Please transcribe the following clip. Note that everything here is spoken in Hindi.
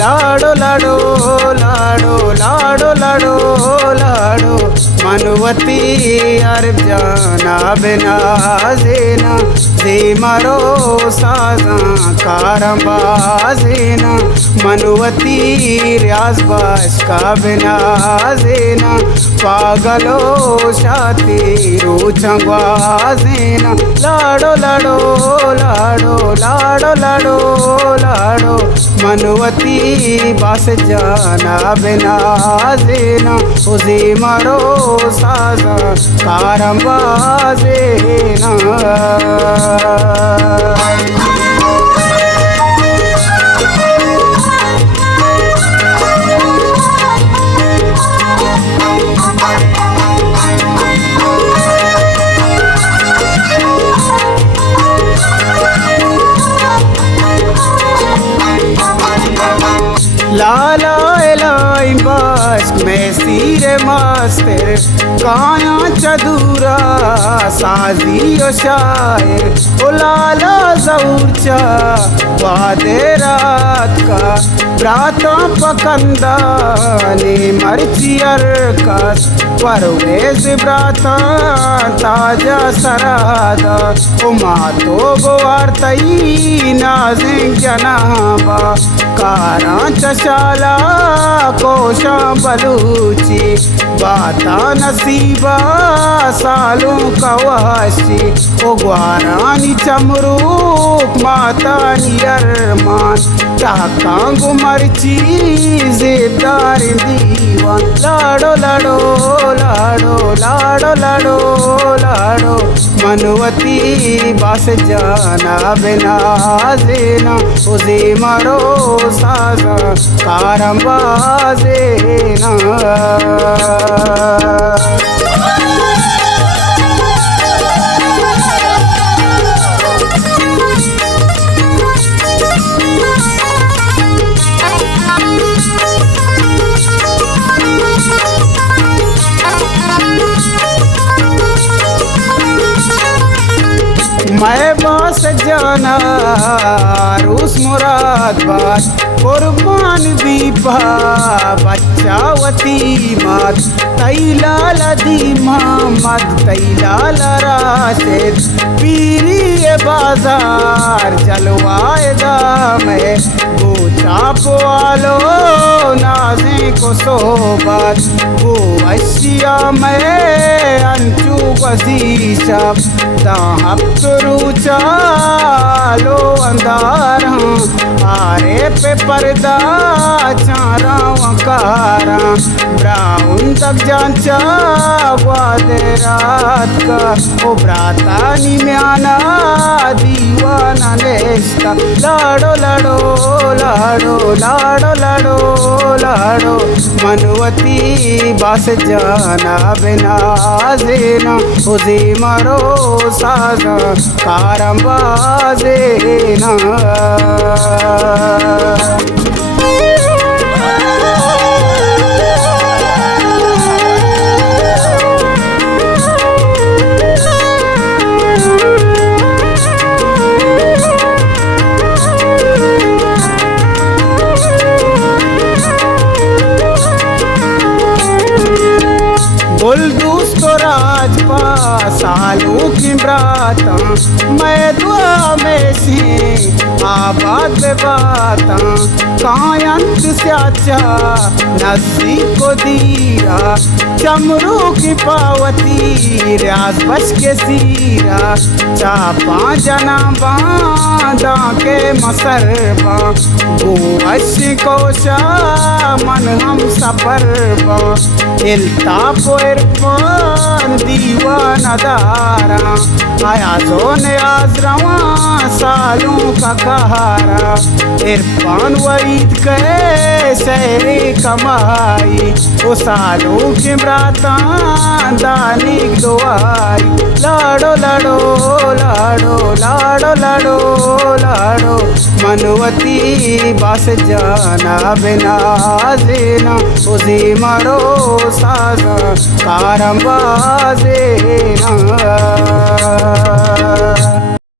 लाडो लाडो लाडो लाडो लाडो लाडो मनुवती अरब जाना बिना जेना दे मरो साजा कारंबा जेना मनुवती रियाज बाश का बिना जेना पागलो शाती रूचंगवा जेना लाडो लाडो लाडो लाडो लाडो लाडो मनुवती बस जाना बिना जेना उसे मरो साजा कारंबा जेना लाला एलाई बस में सीरे मास्टर काया चदूरा साजी ओ शायर ओ लाला जऊरचा वादे रात का ब्राता पकंदा ने मर्चियर कस परवेज ब्राता ताजा सरादा ओ मातो गोवार्तई नाजिंग जनाबा कारा चशाला कोशा बलूची बाता नसीबा सालों कवाशी ओ ग्वारानी चमरूक माता नियरमान चाकांगु मर्ची जेबदार दीवान लाडो लाडो लाडो लाडो लाडो लाडो मनुवती बस जाना बिना जेना उसे मरो साजा कारंबा जेना मैं बस जाना रूस मुरादाबाद कुर्बान बीपा बच्चावती मात तैलाल दी मोहम्मद तैलाल राशिद पीरी बाजार जलवाए दामे वो चाप वालो नाजे को सोबत वो अशिया में अंचू वसीशा दाहब रूचा लो अंधारा आरे पे पर्दा चारा वकारा ब्राउन तक जांचा वादे रात का ओ ब्राता निम्याना दीवाना नेस्ता लाडो लाडो लाडो लाडो लाडो लाडो मनुवती बस जाना बिना जेना उसे मरो साजा कारंबा जेना बुलदूस तो राजपा सालों की ब्राता मैं दुआ में सी आबाद बाता कायंत स्याचा नसी को दीरा चमरू की पावती रियाज बच के सीरा चापा जना बांधा के मसरबा वो अशी कोशा मन हम सफरबा इल्ताप इरफान दीवा नदारा आया जोने आज रवा सालों का कहारा इरफान वईद के शहरी कमाई वो सालों की ब्राता दानिक दुआई लाडो लाडो लाडो लाडो लाडो लाडो मनवती बस जाना बिना जेना उसी मरो साजा कारंबाजेना